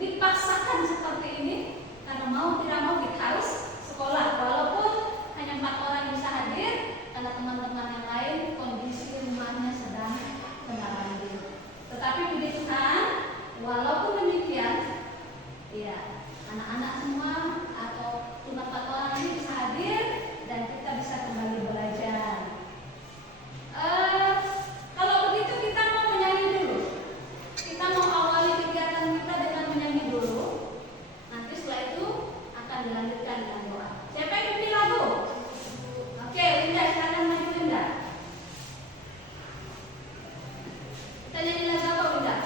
dipaksakan seperti ini karena mau tidak mau kita harus sekolah, walaupun hanya 4 orang yang bisa hadir karena teman-teman yang lain kondisi rumahnya sedang kena banjir. Tetapi puji Tuhan, walaupun demikian, ya anak-anak semua atau cuma 4 orang ini bisa hadir dan kita bisa kembali belajar. Kalau begitu kita mau menyanyi dulu. Kita mau awali kegiatan kita dengan menyanyi dulu. Nanti setelah itu akan dilanjutkan dengan doa. Siapa yang pilih lagu? Oke, Linda, silakan maju Linda. Kita nyanyi lagu apa Linda?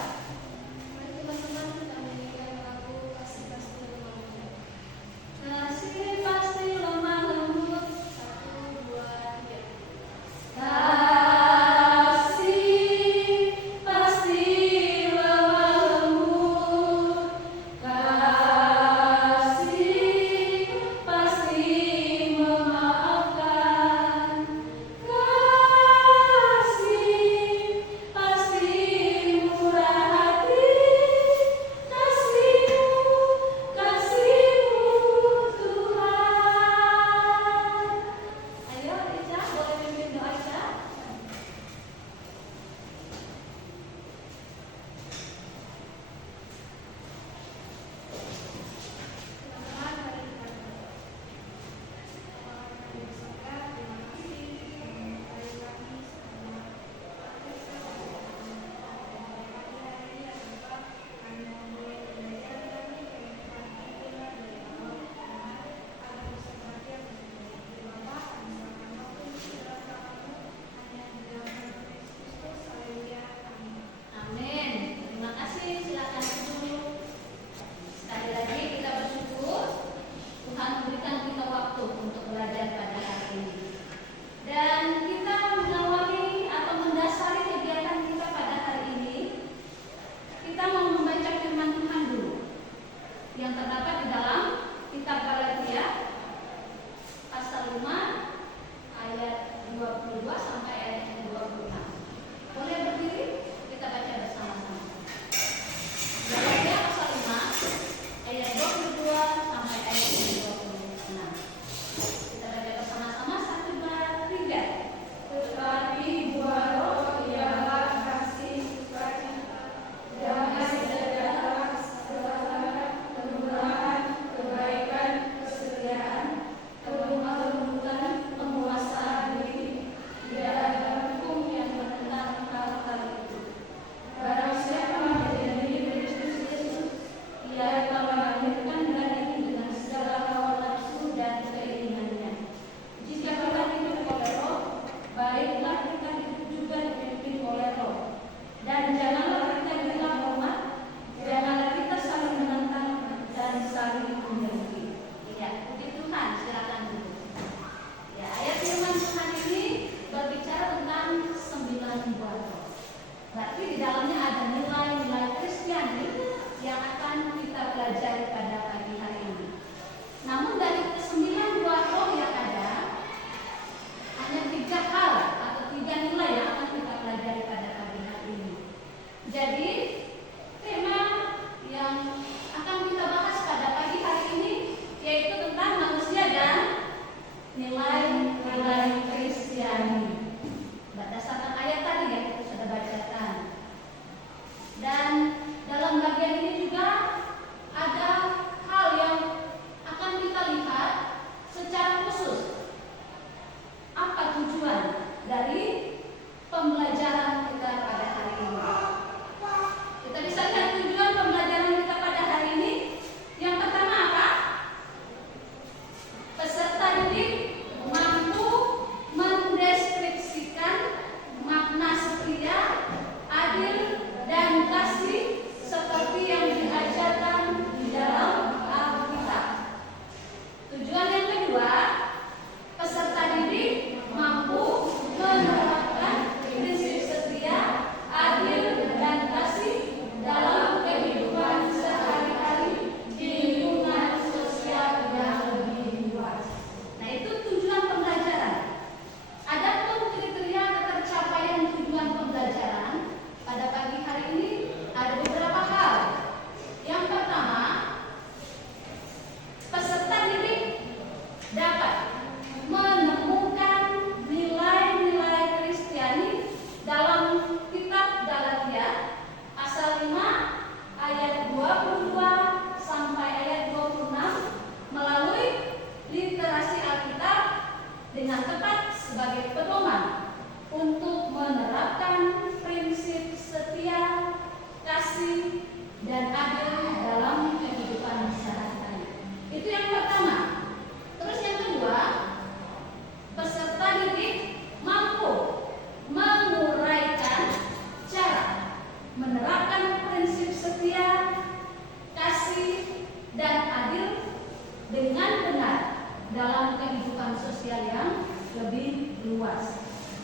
sosial yang lebih luas.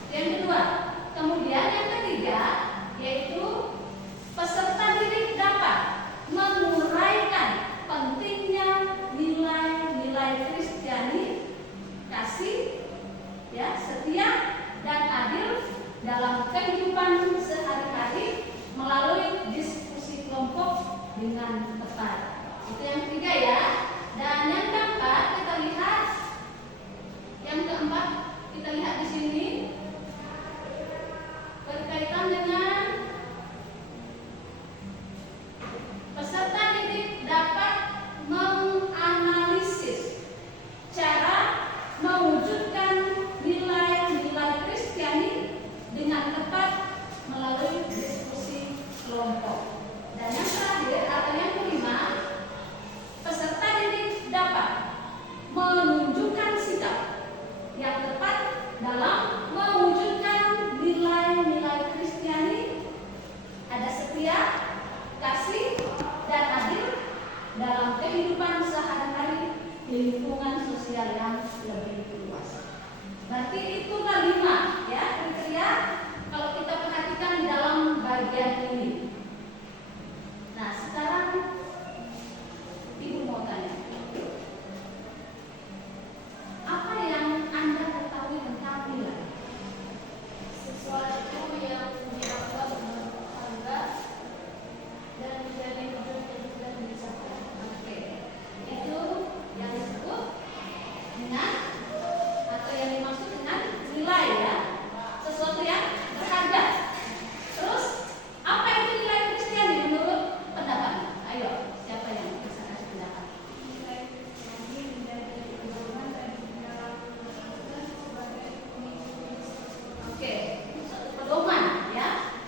Yang kedua, kemudian yang ketiga yaitu peserta didik dapat menguraikan pentingnya nilai-nilai Kristiani, kasih, ya, setia dan adil dalam kehidupan sehari-hari melalui diskusi kelompok dengan tepat. Itu yang ketiga ya. Dan yang keempat kita lihat, di sini berkaitan dengan peserta didik dapat menganalisis cara mewujudkan nilai-nilai Kristiani dengan tepat melalui diskusi kelompok. Dan yang terakhir atau yang kelima, peserta didik dapat menunjukkan sikap yang tepat dalam mewujudkan nilai-nilai Kristiani, ada setia, kasih, dan adil dalam kehidupan sehari-hari di lingkungan sosial yang lebih luas. Berarti itulah 5 ya kriteria kalau kita perhatikan di dalam bagian ini. Nah, sekarang Ibu mau tanya, apa yang Anda ketahui tentang nilai? Sesuatu yang dianggap berharga dan menjadi tujuan yang sudah dicapai. Oke, itu yang disebut dengan atau yang dimaksud dengan nilai ya, sesuatu yang berharga. Terus apa itu nilai Kristiani menurut pendapat? Ayo, siapa yang bisa kasih pendapat? Nilai Kristiani menjadi pedoman dan dilakukan sebagai pemimpin sosial. Oke, satu pedoman ya.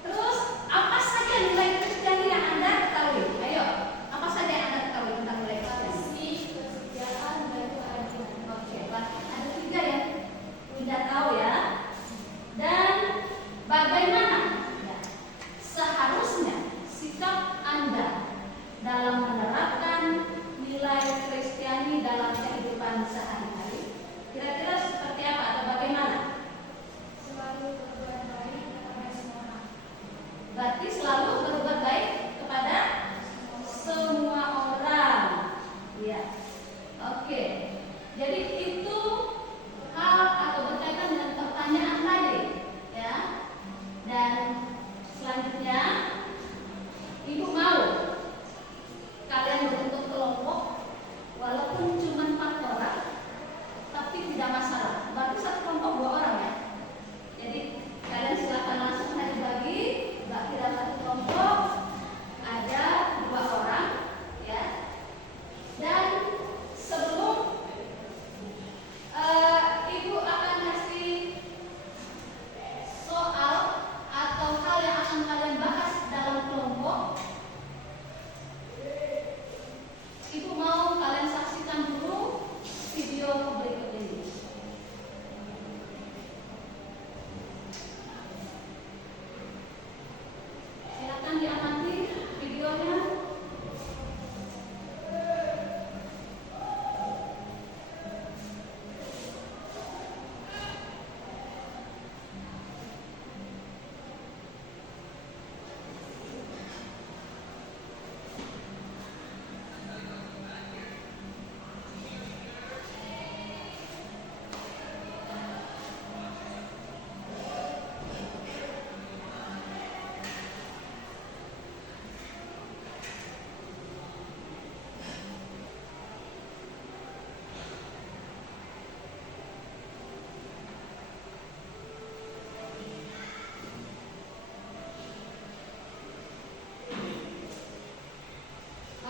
Terus apa saja nilai Kristiani yang Anda ketahui? Ayo, apa saja yang Anda ketahui tentang nilai Kristiani? Kasih, kesetiaan, dan keadilan. Oke, ada 3 yang tidak tahu ya. Dan bagaimana ya, seharusnya sikap Anda dalam menerapkan nilai Kristiani dalam kehidupan sehari-hari? Kira-kira seperti apa atau bagaimana? Selalu berbuat baik kepada semua orang. Berarti selalu berbuat baik kepada semua orang. Ya. Oke. Jadi itu hal atau berkaitan dengan pertanyaan tadi, ya. Dan selanjutnya Ibu mau kalian berbentuk kelompok walaupun cuma 4 orang, tapi tidak masalah. Berarti satu kelompok 2 orang ya. Jadi kalian silakan langsung bagi dalam satu kelompok ada 2 orang ya. Dan sebelum Ibu akan kasih soal atau hal yang akan kalian bahas dalam kelompok, Ibu mau kalian saksikan dulu video berikut ini. Silakan diamati videonya.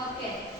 Oke.